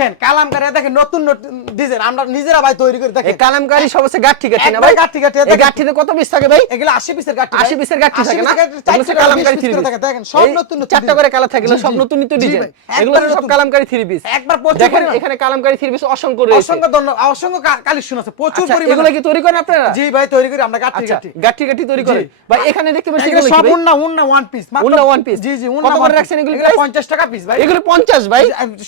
দেখেন কালামকারী দেখেন নতুন ডিজাইন আমরা নিজেরা ভাই তৈরি করে দেখেন। কালামকারী সমস্ত গাঠি গাঠি না ভাই? গাঁঠি গাঁঠি, এই। গাঠিতে কত পিস থাকে ভাই? এগুলো 80 পিসের গাঠি 80 পিসের গাঠি থাকে না? হচ্ছে কালামকারী থ্রি পিস দেখেন সব নতুন নতুন চারটা করে কালার থাকে সব নতুন নতুন ডিজাইন এগুলো সব। কালামকারী থ্রি পিস একবার প্রচুর দেখেন। এখানে কালামকারী থ্রি পিস অসংখ্য রয়েছে। অসংখ্য ধন্যবাদ অসংখ্য কালেকশন আছে প্রচুর আচ্ছা, পরিমাণে। এগুলো কি তৈরি করেন আপনারা? জি ভাই তৈরি করি আমরা গাঠি আচ্ছা গাঠি। গাঠি গাঠি তৈরি করেন। জি। ভাই এখানে দেখতে পাচ্ছি এগুলো সব? উন্না উন্না ওয়ান পিস উন্না one piece। জি জি কত উন্না করে one রাখছেন এগুলো 50 টাকা পিস ভাই। এগুলো 50 ভাই।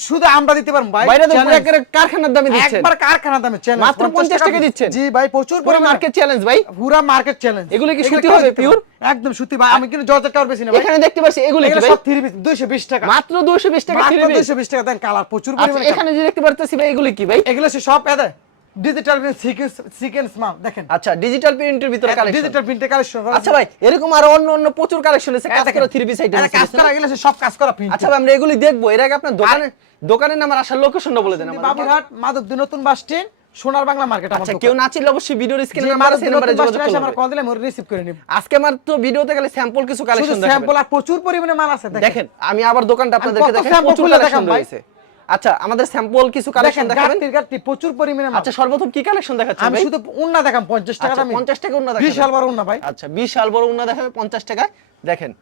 শুধু আমরা দিতে পারব ভাই বাইরে তো পুরো একেবারে কারখানার দামে দিচ্ছেন। একবার কারখানা দামে চ্যালেঞ্জ মাত্র 50 টাকা দিচ্ছেন? জি ভাই প্রচুর পুরো মার্কেট চ্যালেঞ্জ ভাই। পুরো মার্কেট চ্যালেঞ্জ এগুলো কি সুতি হবে, pure? একদম সুতি ভাই আমি কিন্তু জর্জেট কাপড় বেশি না এখানে দেখতে পাচ্ছি এগুলো কি ভাই? সব 3 পিস 220 টাকা। মাত্র 220 টাকা মাত্র থ্রি পিস 220 টাকা দেন কালার প্রচুর আচ্ছা পরিমাণে এখানে যে দেখতে পারতেছি ভাই এগুলো কি ভাই? এগুলো সব এদে ডিজিটাল সিকোয়েন্স সিকোয়েন্স মাল দেখেন। আচ্ছা ডিজিটাল প্রিন্টের ভিতরে কালেকশন ডিজিটাল প্রিন্টে কালেকশন আচ্ছা ভাই এরকম আরও অন্য অন্য প্রচুর কালেকশন আছে কাজ করা থ্রি পিস আইটেম কাজ করা এগুলো সে সব কাজ করা প্রিন্ট আচ্ছা ভাই আমরা এগুলি দেখব। এর আগে আপনার দোকানে দোকানের নাম আর আসার লোকেশনটা বলে দেন আমাদের। বাবুরহাট মাধবদী নতুন বাস স্ট্যান্ড সোনার বাংলা মার্কেট আচ্ছা কেউ না চিনলে অবশ্যই ভিডিওর স্ক্রিনে যে নাম্বার আছে নাম্বারে যোগাযোগ করবেন আমার কল দিলে আমি রিসিভ করে নিব। আজকে আমার তো ভিডিওতে গেলে স্যাম্পল কিছু কালেকশন স্যাম্পল আর প্রচুর পরিমাণে মাল আছে দেখেন। দেখেন আমি আবার দোকানটা আপনাদেরকে দেখাই প্রচুর কালেকশন রয়েছে। আচ্ছা আমাদের স্যাম্পল কিছু কালেকশন দেখাবেন? গাড়ি প্রচুর পরিমাণে আচ্ছা সর্বপ্রথম কি কালেকশন দেখাচ্ছেন আমি শুধু উন্না দেখাম 50 টাকা আচ্ছা, দামি 50 টাকা উন্না দেখাবেন। বিশাল বড় উন্না ভাই। আচ্ছা বিশাল বড় উন্না দেখাবে 50 টাকায়। দেখেন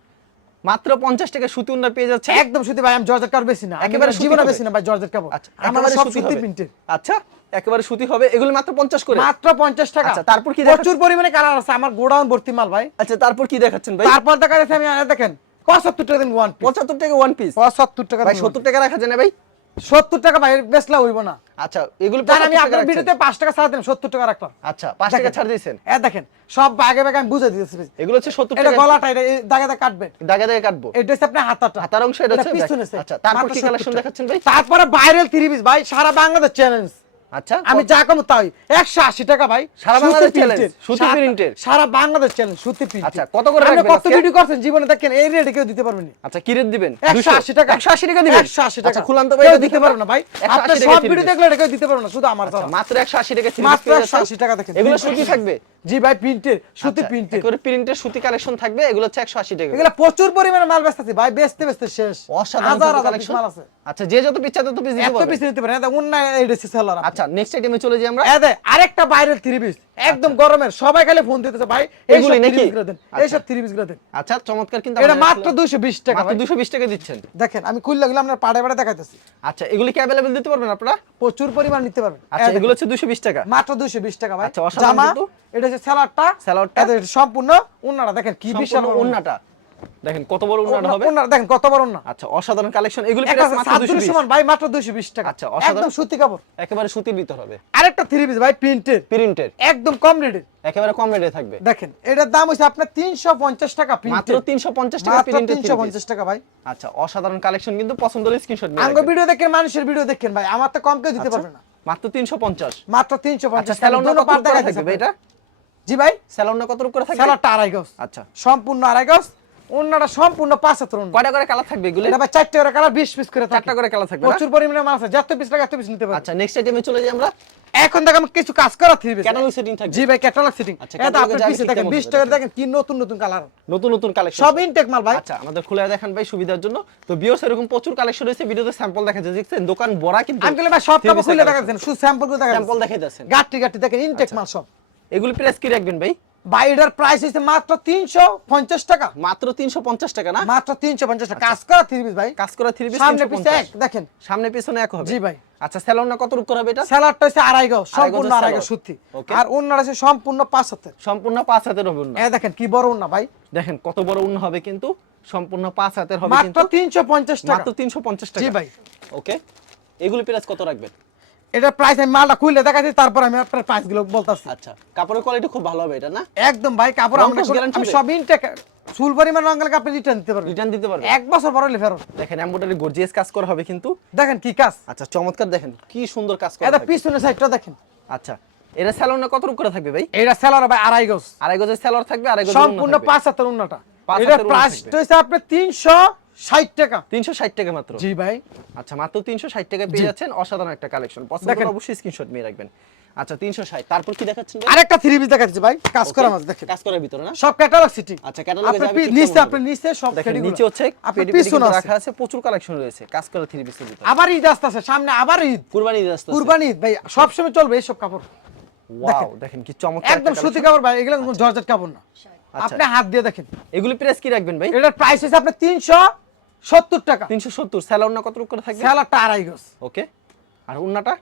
মাত্র 50 টাকা সুতি উন্না পেয়ে যাচ্ছে। একদম সুতি ভাই আমি জর্জেট কাপড় বেশি না। একেবারে সুতি জীবনে? বেশি না ভাই জর্জেট কাপড়। আচ্ছা আমার সব সুতি। প্রিন্টের। আচ্ছা একেবারে সুতি হবে। এগুলো মাত্র 50 করে। মাত্র 50 টাকা। আচ্ছা, তারপর কি প্রচুর পরিমাণে কালার আছে আমার গোডাউন ভর্তি মাল ভাই। আচ্ছা তারপর কি দেখাচ্ছেন ভাই? তারপর দেখা যাচ্ছে আমি আরে দেখেন 75 টাকা দিন ওয়ান 75 টাকা ওয়ান পিস 75 টাকা ভাই দিন 70 টাকা রাখা যায় না ভাই? 70 টাকা বেচলা হইব না। আচ্ছা এগুলো তার আমি আপনার ভিডিওতে পাঁচ টাকা ছাড় দিলাম 70 টাকা রাখলাম। আচ্ছা পাঁচ টাকা ছাড় দিয়েছেন? এ দেখেন সব আগে আগে আমি বুঝে দিয়েছি এগুলো হচ্ছে সত্তর টাকা। গলাটা এটা দাগে দাগে কাটবেন দাগে দাগে কাটবো? এটা হচ্ছে আপনার হাতাটা। হাতার অংশ এটা হচ্ছে পিছনে আচ্ছা তারপর কি কালেকশন দেখাচ্ছেন ভাই? তারপরে ভাইরাল থ্রি পিস ভাই সারা বাংলাদেশ চ্যালেঞ্জ আচ্ছা আমি যা কম তাই একশো আশি টাকা ভাই। সারা বাংলাদেশ challenge, সুতি printed। সারা বাংলাদেশ চ্যালেঞ্জ সুতি প্রিন্ট আচ্ছা, কত করে রাখবেন কত ভিডিও করছেন জীবনে দেখেন এই রেটে কেউ দিতে পারবেন আচ্ছা কি রেট দিবেন? 180 টাকা। 180 টাকা দিবেন? 180 টাকা আচ্ছা খুলান তো ভাই দিতে পারবে না ভাই। 180 আপনি সব ভিডিও দেখলে এটা কেউ দিতে পারবে না শুধু আমার আচ্ছা, মাত্র 180 টাকা মাত্র পিস 180 টাকা দেখেন এগুলো সুতি থাকবে। জি ভাই প্রিন্টের সুতি প্রিন্টের একেবারে প্রিন্টের সুতি কালেকশন থাকবে এগুলো হচ্ছে 180 টাকা। এগুলা প্রচুর পরিমাণে মাল বেচতেছি ভাই বেচতে বেচতে শেষ। অসাধারণ হাজার হাজার কালেকশন মাল আছে। আচ্ছা যে যত পিস তত পিস পারবে পিস নিতে এটা এডিসি সেলার আচ্ছা নেক্সট আইটেমে চলে যাই আমরা। এদে আরেকটা বাইরের থ্রি পিস একদম গরমের সবাই খালি ফোন দিতেছে ভাই আচ্ছা। এইসব নাকি? আচ্ছা। এইসব থ্রি পিসগুলো দেন। আচ্ছা চমৎকার কিন্তু এটা মাত্র 220 টাকা মাত্র 220 টাকা দিচ্ছেন। দেখেন আমি আপনার পাড়ে পাড়ে দেখাইতেছি। আচ্ছা এগুলি কি অ্যাভেলেবল দিতে পারবেন আপনারা? প্রচুর পরিমাণ নিতে পারবেন। আচ্ছা এগুলো হচ্ছে 220 টাকা। মাত্র 220 টাকা ভাই। আচ্ছা, জামা এটা হচ্ছে সেলারটা সালোয়ারটা। এটা সম্পূর্ণ উন্নাটা। দেখেন কি বিশাল ওন্নাটা দেখেন কত বড় হবে? দেখেন কত বড় উন্না আচ্ছা অসাধারণ কালেকশন এগুলো প্রাইস মাত্র 220 সমান ভাই মাত্র 220 টাকা। আচ্ছা। একদম সুতি কাপড়। একেবারে সুতির ভিতর হবে। আরেকটা থ্রি পিস ভাই একদম কম একেবারে কম রেটে থাকবে। দেখেন এটার দাম আপনার 350 টাকা মাত্র প্রিন্টের 350 টাকা মাত্র প্রিন্টের 350 টাকা ভাই। আচ্ছা অসাধারণ কালেকশন কিন্তু পছন্দ হলে স্ক্রিনশট আঙ্গ ভিডিও দেখেন মানুষের ভিডিও দেখেন ভাই। আমার তো কম কেউ দিতে আচ্ছা, পারবে না। মাত্র 350 মাত্র আচ্ছা 350 স্যালন কত পার দেখা থাকবে এটা? জি ভাই? স্যালন কত করে থাকবে? আড়াই গজ। আচ্ছা। সম্পূর্ণ আড়াই গজ। অন্যটা সম্পূর্ণ পাঁচ হাতের কয়টা করে কালার থাকবে এগুলো? এটা ভাই চারটে করে কালার 20 পিস করে চারটা করে কালার থাকবে প্রচুর পরিমাণে মাল আছে যত পিস লাগে এত পিস নিতে পারবে আচ্ছা নেক্সট আইটেমে চলে যাই আমরা। এখন দেখো আমি কিছু কাজ করা পিস ক্যাটালগ সেটিং থাকবে। জি ভাই ক্যাটালগ সিটিং আচ্ছা, এটা যাবে পিছে দেখেন 20 টাকা দেখেন। কি নতুন নতুন কালার নতুন নতুন কালেকশন সব ইনটেক মাল ভাই। আচ্ছা আমাদের খুলে দেখান ভাই সুবিধার জন্য। তো বিয়স এরকম প্রচুর কালেকশন রয়েছে ভিডিওতে স্যাম্পল দেখা যাচ্ছে দেখছেন? দোকান ভরা কিন্তু আমি বলে ভাই সব কাপড় খুলে দেখাচ্ছেন শুধু স্যাম্পল করে স্যাম্পল দেখাই যাচ্ছেন। গাটি গাটি দেখেন ইনটেক আচ্ছা। মাল সব। এগুলো প্রাইস কি রাখবেন ভাই? ভাই এটার প্রাইস হচ্ছে মাত্র 350 টাকা। মাত্র 350 টাকা না? মাত্র 350 টাকা। কাজ করা থ্রি পিস ভাই। কাজ করা থ্রি পিস সামনে পিছে এক দেখেন। সামনে পিছনে এক হবে। জি ভাই। আচ্ছা স্যালন না কত রূপ হবে এটা? স্যালাডটা হচ্ছে আড়াই গজ সম্পূর্ণ আড়াই গজ সুতি। আর অন্যটা হচ্ছে সম্পূর্ণ পাঁচ হাতের। সম্পূর্ণ পাঁচ হাতের হবে না এ দেখেন কি বড় অন্য ভাই। দেখেন কত বড় উন্ন হবে কিন্তু। সম্পূর্ণ পাঁচ হাতের হবে মাত্র কিন্তু। 350 টাকা। মাত্র 350 টাকা। জি ভাই। ওকে এগুলি প্রাইস কত রাখবেন? এটা প্রাইস আমি মালটা খুলে দেখাচ্ছি তারপর আমি আপনার প্রাইসগুলো বলতাছি। আচ্ছা কাপড়ের কোয়ালিটি খুব ভালো হবে এটা না? একদম ভাই কাপড় আমরা আমি সব ইনটেক ফুল পরিমাণ রঙের আপনি রিটার্ন দিতে পারবেন। রিটার্ন দিতে পারবে এক বছর পরে ফেরত। দেখেন এমব্রয়ডারি গর্জিয়াস কাজ করা হবে কিন্তু। দেখেন কি কাজ? আচ্ছা চমৎকার দেখেন কি সুন্দর কাজ করা এটা। পিছনের সাইডটা দেখেন। আচ্ছা এটা স্যালন কত রূপ করে থাকবে ভাই? এটা সেলার ভাই আড়াই গজ। আড়াই গজের স্যালোয়ার থাকবে আড়াই গজের সম্পূর্ণ পাঁচ হাতের উন্নটা পাঁচ এটা প্রাইস থাকবে। হচ্ছে আপনার তিনশো ষাট টাকা। তিনশো ষাট টাকা মাত্র? জি ভাই। আচ্ছা মাত্র তিনশো ষাট টাকা পেয়ে যাচ্ছেন। অসাধারণ একটা কালেকশন পছন্দ হলে অবশ্যই স্ক্রিনশট নিয়ে রাখবেন। আচ্ছা তিনশো ষাট। তারপর কি দেখাচ্ছেন আরেকটা থ্রি পিস দেখাচ্ছি ভাই। কাজ করা মাছ দেখেন। কাজ করার ভিতরে না? সব ক্যাটালগ সিটি আচ্ছা ক্যাটালগে যাবে নিচে হবে? নিচে সব দেখেন নিচে হচ্ছে পেডি পেডি রাখা আছে প্রচুর কালেকশন রয়েছে। কাজ করা থ্রি পিসের ভিতরে। আবার ঈদ আসতেছে সামনে আবার ঈদ। কুরবানি ঈদ আসতেছে। কুরবানি ঈদ ভাই সবসময় চলবে এইসব কাপড়। ওয়াও দেখেন। কি চমৎকার একদম সুতি কাপড় ভাই এগুলো কোনো জর্জেট কাপড় না। আচ্ছা। আপনি হাত দিয়ে দেখেন। এগুলো প্রাইস কি রাখবেন ভাই? এটার প্রাইস হচ্ছে আপনার তিনশো সত্তর টাকা। তিনশো সত্তর। স্যালার না কত করে থাকবে? স্যালাডটা আড়াই গজ। ওকে। আর উন্নাটা?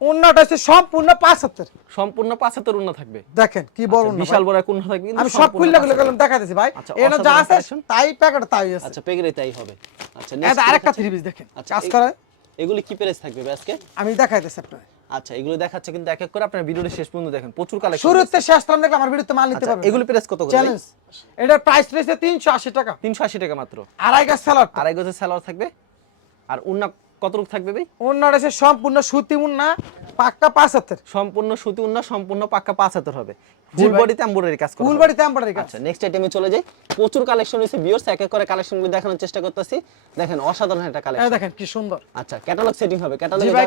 অন্যটা হচ্ছে সম্পূর্ণ পাঁচ হাতের। সম্পূর্ণ পাঁচ হাতের উন্না থাকবে। দেখেন কি বড় আচ্ছা, বিশাল বড় এক উন্না থাকবে আমি সব খুললে হাতের। গেলাম দেখা দিছি ভাই। আচ্ছা, এটা যা আছে তাই প্যাকেট তাই আছে। আচ্ছা পেগেরে তাই হবে। আচ্ছা আরেকটা। থ্রি পিস দেখেন। আচ্ছা, এই- এগুলি কি প্রাইস থাকবে আজকে? আমি দেখাইতেছি আপনার আচ্ছা এগুলো দেখাচ্ছে কিন্তু এক এক করে। আপনার ভিডিওটা শেষ পর্যন্ত দেখেন। প্রচুর কালেকশন শুরুতে শেষ টাইম দেখলে আমার ভিডিওতে মাল নিতে আচ্ছা, পারবেন এগুলো প্রাইস কত করে? চ্যালেঞ্জ এটার প্রাইস রয়েছে তিনশো আশি টাকা। তিনশো আশি টাকা মাত্র। আড়াই গাছ স্যালাড আড়াই গজের স্যালার থাকবে। আর উন্না কত রূপ থাকবে ভাই? অন্যটা হচ্ছে সম্পূর্ণ সুতি মুন্না পাক্কা পাঁচ হাতের সম্পূর্ণ সুতি উন্না সম্পূর্ণ পাক্কা পাঁচ হাতের হবে। জি ফুল। বডিতে এমব্রয়ডারি কাজ করা ফুল। বাড়িতে এম্বয়ডারি কাজ। আচ্ছা নেক্সট আইটেমে চলে যাই। প্রচুর কালেকশন রয়েছে বিয়ার্স এক এক করে কালেকশনগুলো দেখানোর চেষ্টা করতেছি। দেখেন অসাধারণ একটা কালেকশন দেখেন কি সুন্দর। আচ্ছা ক্যাটালগ সেটিং হবে। ক্যাটালগে জি ভাই,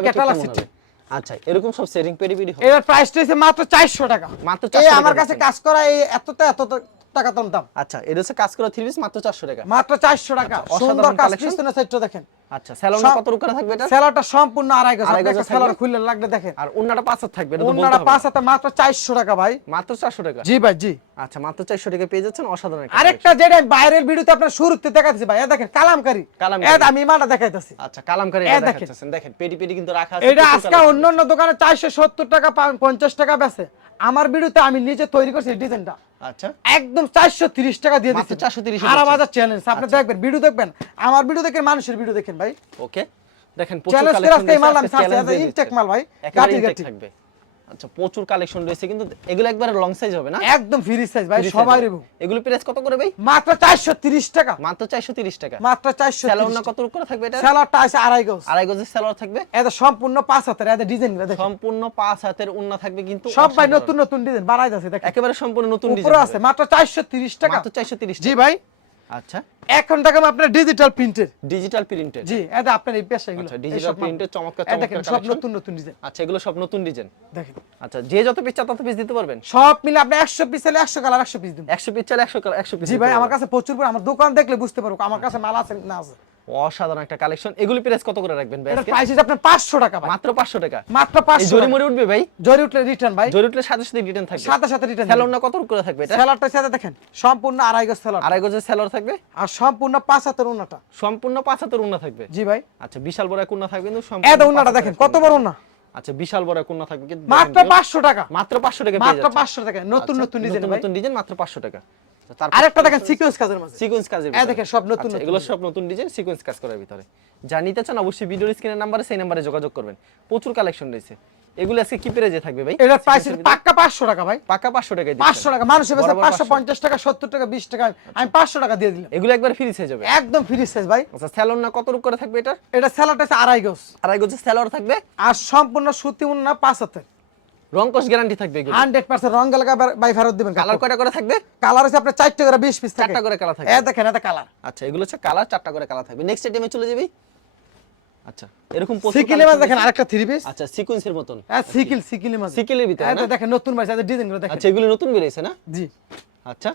আচ্ছা এরকম সব সেটিং পেডি পেডি হবে। এটার প্রাইস রয়েছে মাত্র চারশো টাকা। মাত্র 400 টাকা আমার কাছে কাজ করা এই এতটা এত টাকা দাম। আচ্ছা এটা হচ্ছে কাজ করা থ্রি পিস মাত্র চারশো টাকা। মাত্র চারশো টাকা। আচ্ছা, সুন্দর collection। দেখেন। আচ্ছা স্যালন কত রূপ থাকবে এটা? স্যালাডটা সম্পূর্ণ আড়াই গজ। আড়াই আপনি গজের একটা স্যালাড থাকবে? খুললে লাগলে দেখেন। আর উন্নাটা পাঁচ হাত থাকবে এটা তো বলতে অন্যটা হবে। পাঁচ হাতে মাত্র চারশো টাকা ভাই। মাত্র চারশো টাকা? জি ভাই জি। আচ্ছা মাত্র চারশো টাকা পেয়ে যাচ্ছেন অসাধারণ আরেকটা যেটা আমি ভিডিওতে আপনার শুরুতে দেখাচ্ছি ভাই দেখেন কালামকারি। কালামকারী। এ আমি মালটা দেখাইতেছি। আচ্ছা কালামকারী এটা দেখাচ্ছেন দেখেন। পেডি পেডি কিন্তু রাখা আছে এটা আজকে অন্য অন্য দোকানে চারশো সত্তর টাকা পা- পঞ্চাশ টাকা বেছে আমার ভিডিওতে আমি নিজে তৈরি করছি ডিজাইনটা। আচ্ছা। একদম চারশো তিরিশ টাকা দিয়ে দিচ্ছি 430 এ সারা বাজার চ্যালেঞ্জ আপনি দেখবেন ভিডিও দেখবেন। আমার ভিডিও দেখেন মানুষের ভিডিও দেখেন। ভাই। ওকে দেখেন প্রচুর চ্যালেঞ্জ করে কালেকশন আজকে মাল আমি ছাড়ছি ইনটেক মাল ভাই গাটি গাটি। থাকবে। আচ্ছা প্রচুর কালেকশন রয়েছে কিন্তু এগুলো একবারে লং সাইজ হবে না? একদম ফ্রি সাইজ ভাই সবাই। রেবু এগুলো প্রাইস কত করে ভাই? মাত্র চারশো তিরিশ টাকা। মাত্র চারশো তিরিশ টাকা। মাত্র চারশো স্যালোর না কত করে থাকবে এটা? স্যালাডটা আছে আড়াই গজ। আড়াই গজের স্যালোর থাকবে? এটা সম্পূর্ণ পাঁচ হাতের এটা ডিজাইন দেখেন। সম্পূর্ণ পাঁচ হাতের উন্না থাকবে কিন্তু সব ভাই নতুন নতুন ডিজাইন বাড়াই যাচ্ছে দেখেন। একেবারে সম্পূর্ণ নতুন উপরে ডিজাইন আছে মাত্র চারশো তিরিশ টাকা। মাত্র চারশো তিরিশ জি ভাই। আচ্ছা। এখন আপনার ডিজিটাল প্রিন্টের ডিজিটাল প্রিন্টের জি এটা আপনার এই পেশা এগুলো। আচ্ছা ডিজিটাল প্রিন্টের চমৎকার চমৎকার সব নতুন নতুন ডিজাইন আচ্ছা এগুলো সব নতুন ডিজাইন দেখেন। আচ্ছা যে যত পিস তত পিস দিতে পারবেন? সব মিলে আপনি একশো পিস হলে একশো কালার একশো পিস দিন একশো পিস চাইলে একশো একশো পিস জি ভাই আমার কাছে প্রচুর আমার দোকান দেখলে বুঝতে পারব আমার কাছে মাল আছে না আছে। অসাধারণ একটা কালেকশন এগুলি প্রাইস কত করে রাখবেন ভাই এটা প্রাইস হচ্ছে আপনার পাঁচশো টাকা ভাই। মাত্র পাঁচশো টাকা। মাত্র এই পাঁচশো জরি টাকা। মরি উঠবে ভাই। জরি উঠলে রিটার্ন ভাই। জরি উঠলে সাথে সাথে রিটার্ন থাকবে। সাথে সাথে রিটার্ন স্যালোর না কত করে থাকবে এটা? স্যালাডটা সাথে দেখেন সম্পূর্ণ আড়াই গজ স্যালাড আড়াই গজের স্যালোর থাকবে? আর সম্পূর্ণ পাঁচ হাতের উন্নাটা। সম্পূর্ণ পাঁচ হাতের উন্না থাকবে? জি ভাই। আচ্ছা বিশাল বড় এক উন্না থাকবে কিন্তু সম্পূর্ণ উন্নাটা পাঁচ দেখেন কত বড় উন্না? আচ্ছা বিশাল বড় উন্না থাকবে কিন্তু মাত্র দেখেন, পাঁচশো টাকা। মাত্র পাঁচশো টাকা পেয়ে মাত্র যাচ্ছেন। পাঁচশো টাকা। নতুন আচ্ছা, নতুন ডিজাইন নতুন ডিজাইন মাত্র পাঁচশো টাকা। তারপর আরেকটা দেখেন সিকোয়েন্স কাজের মাঝে। সিকোয়েন্স কাজের এই দেখেন সব নতুন আচ্ছা, এগুলো সব নতুন ডিজাইন সিকোয়েন্স কাজ করার ভিতরে। যা নিতে চান অবশ্যই ভিডিওর স্ক্রিনের নাম্বারে সেই নাম্বারে যোগাযোগ করবেন। প্রচুর কালেকশন রয়েছে। এগুলো আজকে কি প্রাইজে থাকবে ভাই? এটা প্রাইস Sequence এর ভিতরে? পাক্কা পাঁচশো টাকা ভাই। টাকা 500 টাকা সত্তর টাকা বিশ টাকা আমি পাঁচশো টাকা দিয়ে দিলাম। এগুলো একবার ফ্রি যাবে একদম ফ্রি সাইজ ভাই। আচ্ছা না কত রূপ করে থাকবে এটা এটা আছে আড়াই গজ। আড়াই গজের স্যালোর থাকবে? আর সম্পূর্ণ সুতি উন্না পাঁচ হাতের। রংকশ গ্যারান্টি থাকবে এগুলো। রং বাই ফেরত দিবেন কালার কয়টা করে থাকবে? কালার আছে আপনার করে বিশ পিস চারটা করে কালার এ দেখেন এটা কালার আচ্ছা এগুলো হচ্ছে কালার করে কালার থাকবে। নেক্সট আইটেমে চলে যাবি। আচ্ছা এরকম সিকিলে মাছ দেখেন আরেকটা থ্রি পিস আচ্ছা সিকোয়েন্সের মতন। হ্যাঁ সিকিল সিকিলে মাছ সিকেলের ভিতরে এটা দেখেন নতুন মাছ আছে ডিজাইনগুলো দেখেন। আচ্ছা এগুলো নতুন বেরিয়েছে না? জি। আচ্ছা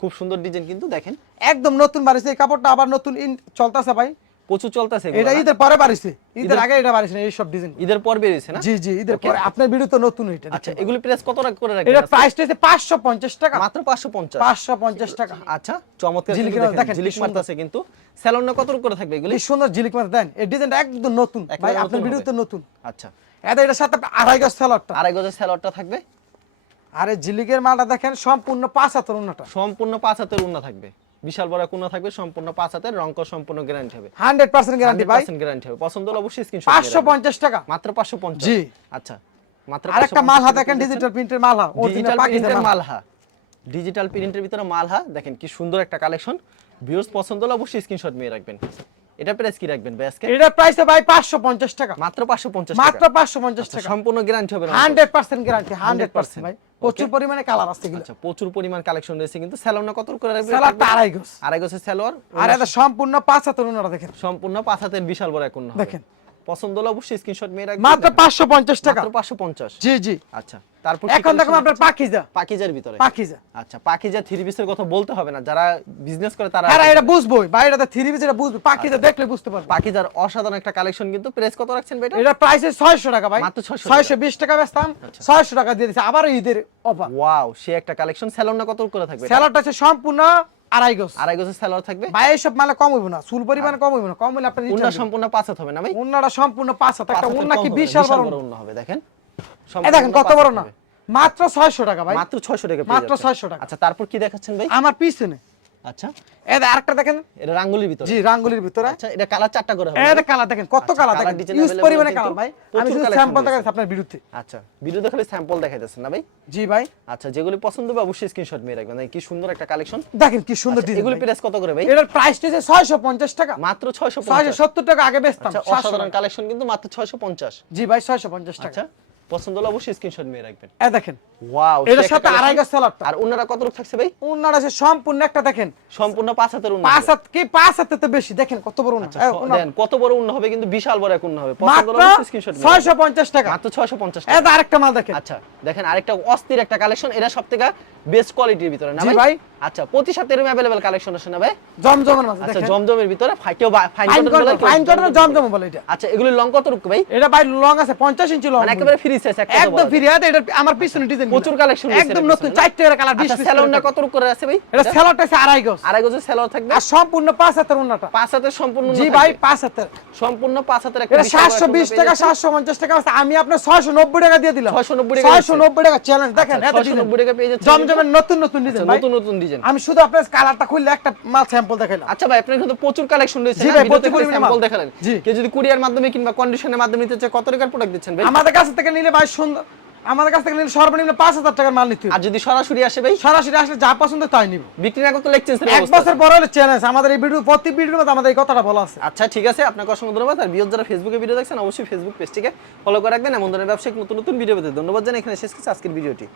খুব সুন্দর ডিজাইন কিন্তু দেখেন। একদম নতুন বাড়িছে এই কাপড়টা আবার নতুন ইন চলতেছে ভাই। প্রচুর চলতেছে এটা ঈদের পরে বাড়িছে। ঈদের আগে এটা বাড়িছে না এই সব ডিজাইন ঈদের পর বেরিয়েছে না? জি জি ঈদের. পরে। আপনার ভিডিও তো নতুন এটা আচ্ছা এগুলো প্রাইস কত টাকা করে রাখবেন? এটা আজকে? প্রাইসটা হচ্ছে পাঁচশো পঞ্চাশ টাকা। মাত্র পাঁচশো পঞ্চাশ। পাঁচশো পঞ্চাশ টাকা। আচ্ছা চমৎকার কিন্তু দেখেন, দেখেন কি ঝিলিক সুন্দর। কিন্তু। স্যালন না কত করে থাকবে এগুলো? কি সুন্দর ঝিলিক মাছ দেন এই ডিজাইনটা একদম নতুন। ভাই আপনার ভিডিও তো নতুন। আচ্ছা। এটা এটার সাথে আড়াই গজ স্যালাডটা আড়াই গজের স্যালোয়ারটা থাকবে? আরে এই ঝিলিকের মালটা দেখেন সম্পূর্ণ পাঁচ হাতের উন্নাটা। সম্পূর্ণ পাঁচ হাতের উন্না থাকবে। বিশাল বড় কুন্না থাকবে সম্পূর্ণ পাঁচ হাতের রঙ সম্পূর্ণ গ্যারান্টি হবে। হান্ড্রেড পার্সেন্ট গ্যারান্টি ভাই। গ্যারান্টি হবে। পছন্দ হলে অবশ্যই স্ক্রিনশট পাঁচশো পঞ্চাশ টাকা। মাত্র পাঁচশো পঞ্চাশ। জি। আচ্ছা মাত্র আরেকটা মাল হাতে দেখেন ডিজিটাল প্রিন্টের মাল হা ডিজিটাল অরিজিনাল প্রিন্টের মাল মালহা। ডিজিটাল প্রিন্টের ভিতরে মালহা দেখেন কি সুন্দর একটা কালেকশন ভিউয়ার্স পছন্দ হলে অবশ্যই স্ক্রিনশট নিয়ে রাখবেন। এটা প্রাইস কি রাখবেন ভাই আজকে? এটার প্রাইস ভাই পাঁচশো পঞ্চাশ টাকা। মাত্র পাঁচশো পঞ্চাশ মাত্র পাঁচশো পঞ্চাশ আচ্ছা, টাকা। সম্পূর্ণ গ্যারান্টি হবে না। হান্ড্রেড পার্সেন্ট গ্যারান্টি 100% ভাই প্রচুর পরিমাণে কালার আসছে কিন্তু আচ্ছা প্রচুর পরিমাণ কালেকশন রয়েছে কিন্তু সেলোনা কত করে রাখবে? স্যালাডটা আড়াই গোস আড়াই গোছের স্যালোয়ার আর এটা সম্পূর্ণ পাঁচ হাতের ওনারা দেখেন। সম্পূর্ণ পাঁচ হাতের বিশাল বড় একুন্ন দেখেন। পছন্দ হলে অবশ্যই স্ক্রিনশট মেরে রাখবেন। মাত্র পাঁচশো পঞ্চাশ টাকা। মাত্র পাঁচশো পঞ্চাশ। জি জি। আচ্ছা। তারপর এখন দেখুন আপনার পাখিজা। ভিতরে। পাখিজা। আচ্ছা থ্রি পিসের কথা বলতে হবে না যারা বিজনেস করে তারা হ্যাঁ এটা বুঝবোই। থ্রি পিস এটা বুঝবে। পাখিজা দেখলে বুঝতে পারবে। অসাধারণ একটা কালেকশন কিন্তু প্রেস কত রাখছেন ভাই এটা? প্রাইস ছয়শো টাকা ভাই। মাত্র 600 ছয়শো বিশ টাকা বেচতাম আচ্ছা। ছয়শো টাকা দিয়ে আবার ঈদের অফার। ওয়াও সে একটা কালেকশন কত করে থাকবে হচ্ছে সম্পূর্ণ আড়াই গোস আড়াই থাকবে? ভাই এইসব মালে কম হইব না। চুল পরিমাণ কম হইব না। কম হইলে আপনার উন্না সম্পূর্ণ হবে না ভাই? উন্নাটা সম্পূর্ণ একটা উন্না কি হবে, বিশাল বড় উন্না। হবে দেখেন। সম্পূর্ণ দেখেন কত বড় না? মাত্র ছয়শো টাকা ভাই। মাত্র 600 টাকা মাত্র যাচ্ছেন। 600 টাকা। আচ্ছা তারপর কি দেখাচ্ছেন ভাই? আমার পিছনে আচ্ছা। এই আরেকটা দেখেন। এটা রাঙ্গুলির ভিতরে। জি রাঙ্গুলির ভিতরে। আচ্ছা এটা কালার চারটা করে হবে এটা কালার দেখেন কত আচ্ছা, কালার দেখেন। ইউজ পরিমাণে কিন্তু কালার ভাই। আমি শুধু স্যাম্পল দেখাচ্ছি আপনার বিরুদ্ধে। আচ্ছা ভিডিওতে খালি স্যাম্পল দেখাইতেছেন না ভাই? জি ভাই। আচ্ছা যেগুলি পছন্দ হবে অবশ্যই স্ক্রিনশট মেরে রাখবেন। কি সুন্দর একটা কালেকশন দেখেন কি সুন্দর ডিজাইন এগুলি প্রাইস কত করে ভাই? এটার প্রাইস হচ্ছে ছয়শো পঞ্চাশ টাকা। মাত্র 650 ছয়শো সত্তর টাকা আগে বেচতাম আচ্ছা অসাধারণ কালেকশন কিন্তু মাত্র 650 জি ভাই ছয়শো পঞ্চাশ টাকা। আচ্ছা। পছন্দ হলে অবশ্যই স্ক্রিনশট মেরে রাখবেন এ দেখেন ওয়াও এটার সাথে আড়াই গাছ স্যালাডটা আর ওনারা কত রূপ থাকছে ভাই উন্নার আছে সম্পূর্ণ একটা দেখেন সম্পূর্ণ পাঁচ হাতের উন্না পাঁচ হাত কি পাঁচ হাতে তো বেশি দেখেন কত বড় উন্না আচ্ছা, এ, উন্না। দেন কত বড় উন্না হবে কিন্তু বিশাল বড় এক উন্না হবে পছন্দ মাত্র হলে অবশ্যই স্ক্রিনশট ছয়শো পঞ্চাশ টাকা মাত্র 650 এ টাকা আরেকটা মাল দেখেন আচ্ছা দেখেন আরেকটা অস্থির একটা কালেকশন এটা সবথেকে বেস্ট কোয়ালিটির ভিতরে না জি ভাই ভাই। আচ্ছা প্রতি সাথে এরকম अवेलेबल কালেকশন আছে না ভাই জমজমের মাঝে আচ্ছা দেখেন জমজমের ভিতরে ফাইটেও fine fine cotton cotton fine cotton Zamzam বলে এটা আচ্ছা এগুলি লং কত রুক ভাই এটা ভাই লং আছে 50 ইঞ্চি লং মানে একেবারে ফ্রি সাইজ একটা একদম ফ্রি হাতে এটা আমার পিছনে ডিজাইন প্রচুর collection একদম নতুন পিছনে, চারটে কালার 20 আচ্ছা কত করে আছে ভাই? এটা স্যালাডটা আছে আড়াই গজ। আড়াই গজের স্যালোর থাকবে? আর সম্পূর্ণ পাঁচ হাতের উন্নাটা সম্পূর্ণ জি ভাই থাকবে। পাঁচ হাতের। সম্পূর্ণ পাঁচ হাতের একটা এটা বিশাল বড় সাতশো একটা বিশ পেয়ে টাকা যাচ্ছেন। সাতশো পঞ্চাশ টাকা আছে। আমি আপনার ছয়শো নব্বই টাকা দিয়ে দিলাম। 690 টাকা চ্যালেঞ্জ দেখেন আচ্ছা, 690 টাকা পেয়ে জমজমের নতুন নতুন ডিজাইন আচ্ছা, নতুন নতুন ডিজাইন আমি শুধু আপনার কালারটা খুললে একটা মাল স্যাম্পল দেখাইলাম। আচ্ছা ভাই আপনার কিন্তু প্রচুর কালেকশন রয়েছে জি ভাই, প্রচুর স্যাম্পল দেখালেন। জি। যদি কুরিয়ার মাধ্যমে কিংবা কন্ডিশনের মাধ্যমে নিতে চায় কত টাকার প্রোডাক্ট দিচ্ছেন ভাই? আমাদের কাছ থেকে নিলে ভাই সুন্দর। আমাদের কাছ থেকে নিলে সর্বনিম্ন পাঁচ হাজার টাকার মাল নিতে আর যদি সরাসরি আসে ভাই? সরাসরি আসলে যা পছন্দ তাই নিব। বিক্রি না করতে লেখছেন এক বছর পর হলে চ্যালেঞ্জ আমাদের এই ভিডিও প্রতি ভিডিওর মধ্যে আমাদের এই কথাটা বলা আছে। আচ্ছা ঠিক আছে। আপনাকে অসংখ্য ধন্যবাদ। আর বিয়োগ যারা ফেসবুকে ভিডিও দেখছেন অবশ্যই ফেসবুক পেজটিকে ফলো করে রাখবেন। এমন ধরনের ব্যবসায়িক নতুন নতুন ভিডিও পেতে ধন্যবাদ জানাই। এখানে শেষ করছি আজকের ভিডিওটি